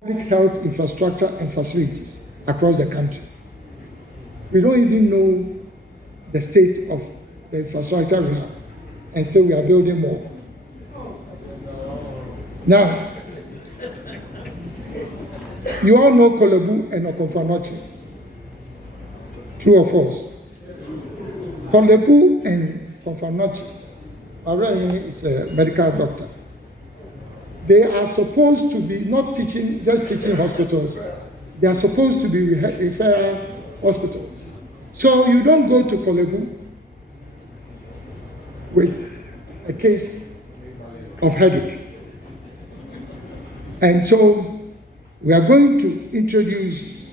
public health infrastructure and facilities across the country. We don't even know the state of the infrastructure we have, and still we are building more. Now, you all know Kolebu and Okomfanochi. True or false? Kolebu and Okomfanochi, Arani is a medical doctor. They are supposed to be not teaching, just teaching hospitals. They are supposed to be referral hospitals. So you don't go to Kolebu with a case of headache. And so we are going to introduce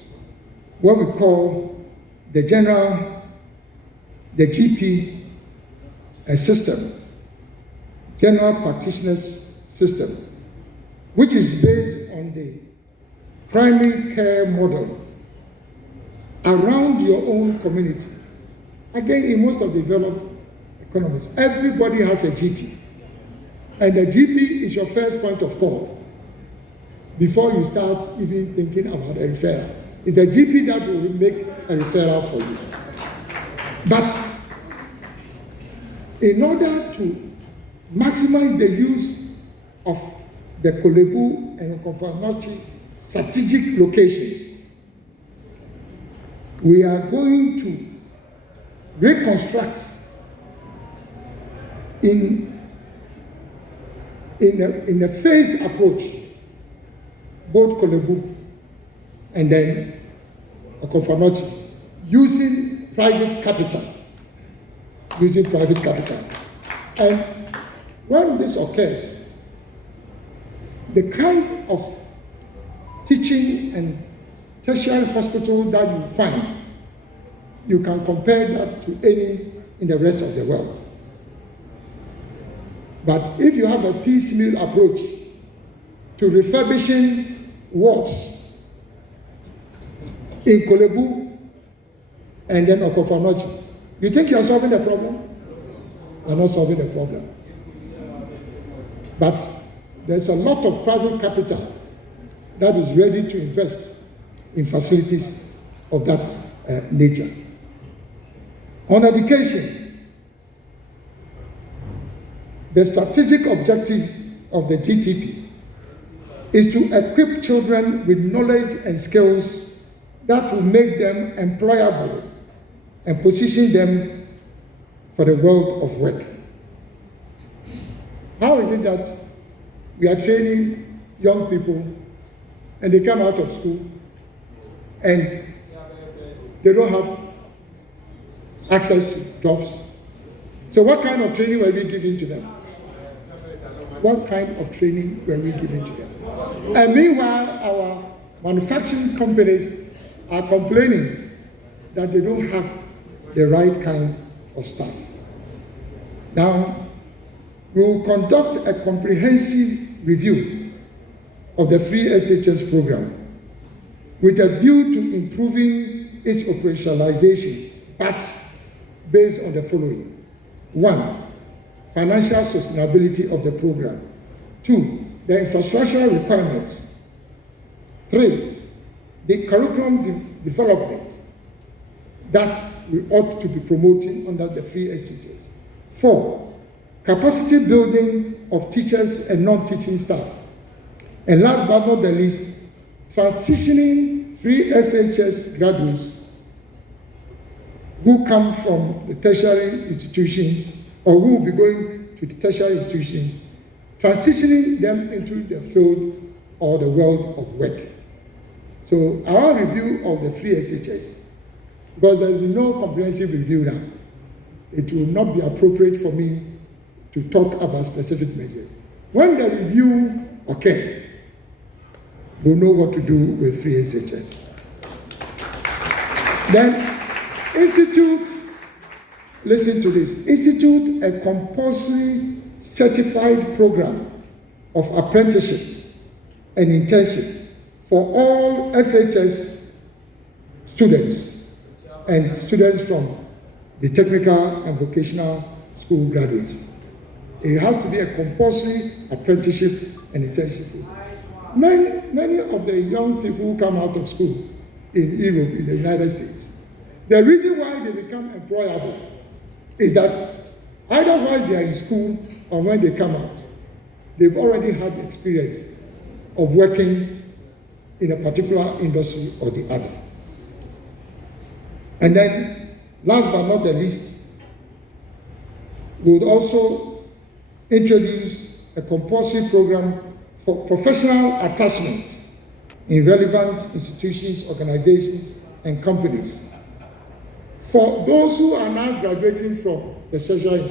what we call the GP system, general practitioners system, which is based on the primary care model around your own community. Again, in most of the developed economies, everybody has a GP. And the GP is your first point of call before you start even thinking about a referral. It's the GP that will make a referral for you. But in order to maximize the use of the Kolebu and Okomfanochi strategic locations, we are going to reconstruct in a phased approach both Kolebu and then Okomfanochi using private capital. And when this occurs, the kind of teaching and tertiary hospital that you find, you can compare that to any in the rest of the world. But if you have a piecemeal approach to refurbishing wards in Kolebu and then Okomfanochi, you think you are solving the problem? You are not solving the problem. But there's a lot of private capital that is ready to invest in facilities of that nature. On education, the strategic objective of the GTP is to equip children with knowledge and skills that will make them employable and position them for the world of work. How is it that we are training young people and they come out of school and they don't have access to jobs? So what kind of training were we giving to them? What kind of training were we giving to them? And meanwhile, our manufacturing companies are complaining that they don't have the right kind of staff. Now, we will conduct a comprehensive review of the free SHS program with a view to improving its operationalization, but based on the following. 1, financial sustainability of the program. 2, the infrastructural requirements. 3, the curriculum development that we ought to be promoting under the free SHS. 4, capacity building of teachers and non-teaching staff. And last but not the least, transitioning free SHS graduates who come from the tertiary institutions or who will be going to the tertiary institutions, transitioning them into the field or the world of work. So our review of the free SHS, because there will be no comprehensive review now, it will not be appropriate for me to talk about specific measures. When the review occurs, we'll know what to do with free SHS. Then, institute, listen to this, institute a compulsory certified program of apprenticeship and internship for all SHS students and students from the technical and vocational school graduates. It has to be a compulsory apprenticeship and internship. Many of the young people who come out of school in Europe, in the United States, the reason why they become employable is that either while they are in school or when they come out, they've already had experience of working in a particular industry or the other. And then, last but not the least, we would also introduce a compulsory program for professional attachment in relevant institutions, organizations, and companies for those who are now graduating from the tertiary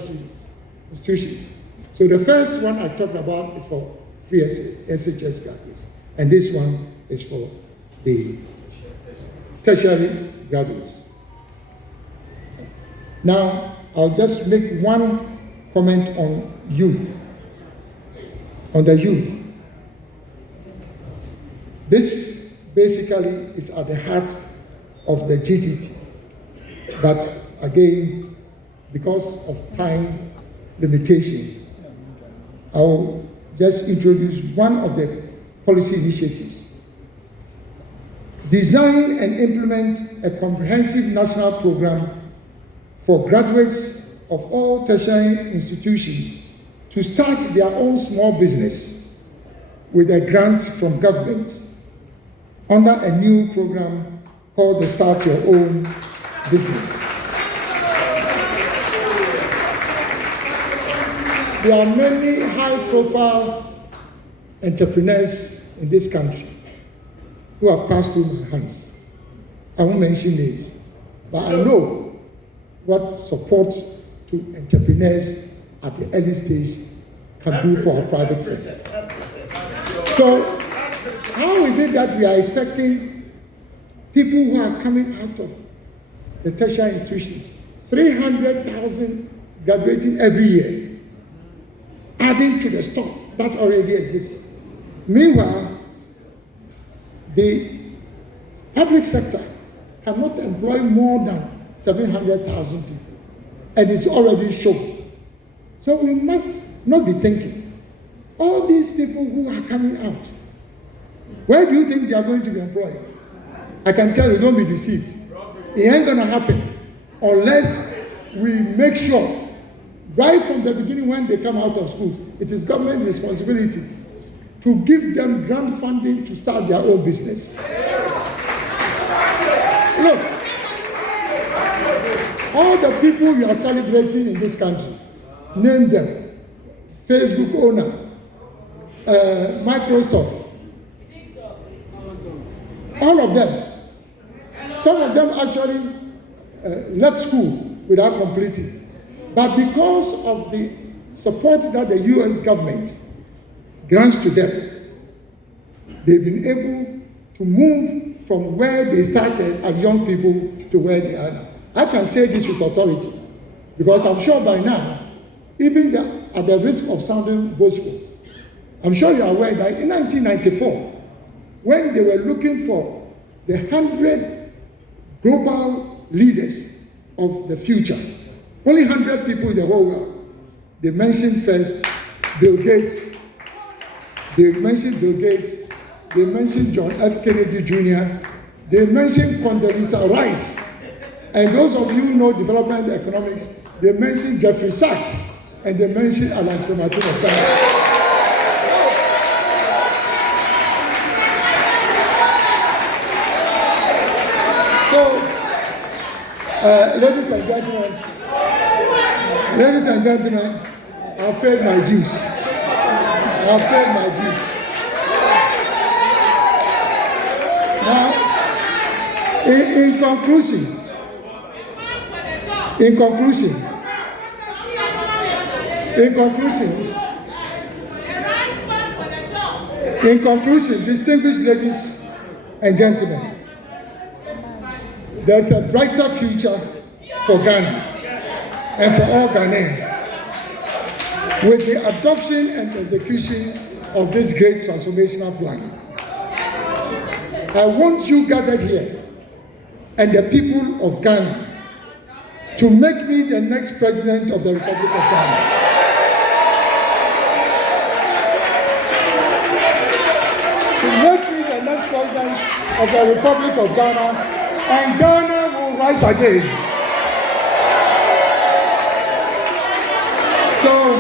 institutions. So the first one I talked about is for free SHS graduates, and this one is for the tertiary graduates. Now, I'll just make one comment on youth, on the youth. This basically is at the heart of the GDP. But again, because of time limitation, I'll just introduce one of the policy initiatives. Design and implement a comprehensive national program for graduates of all tertiary institutions to start their own small business with a grant from government under a new program called the Start Your Own Business. There are many high-profile entrepreneurs in this country who have passed through my hands. I won't mention names, but I know what support to entrepreneurs at the early stage can do for our private sector. So, how is it that we are expecting people who are coming out of the tertiary institutions, 300,000 graduating every year, adding to the stock that already exists? Meanwhile, the public sector cannot employ more than 700,000 people, and it's already shown. So we must not be thinking, all these people who are coming out, where do you think they are going to be employed? I can tell you, don't be deceived. It ain't going to happen unless we make sure, right from the beginning when they come out of schools, it is government responsibility to give them grant funding to start their own business. Look, all the people we are celebrating in this country, name them: Facebook owner, Microsoft, all of them. Some of them actually left school without completing. But because of the support that the US government grants to them, they've been able to move from where they started as young people to where they are now. I can say this with authority, because I'm sure by now, even at the risk of sounding boastful, I'm sure you are aware that in 1994, when they were looking for the 100 global leaders of the future, only 100 people in the whole world, they mentioned first Bill Gates, they mentioned John F. Kennedy Jr., they mentioned Condoleezza Rice, and those of you who know development economics, they mentioned Jeffrey Sachs, and they mentioned Kyerematen of Ghana. So, ladies and gentlemen, I've paid my dues. Now, in conclusion, distinguished ladies and gentlemen, there's a brighter future for Ghana and for all Ghanaians with the adoption and execution of this great transformational plan. I want you gathered here and the people of Ghana to make me the next president of the Republic of Ghana. of the Republic of Ghana, and Ghana will rise again. So,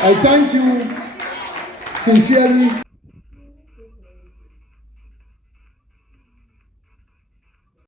I thank you sincerely.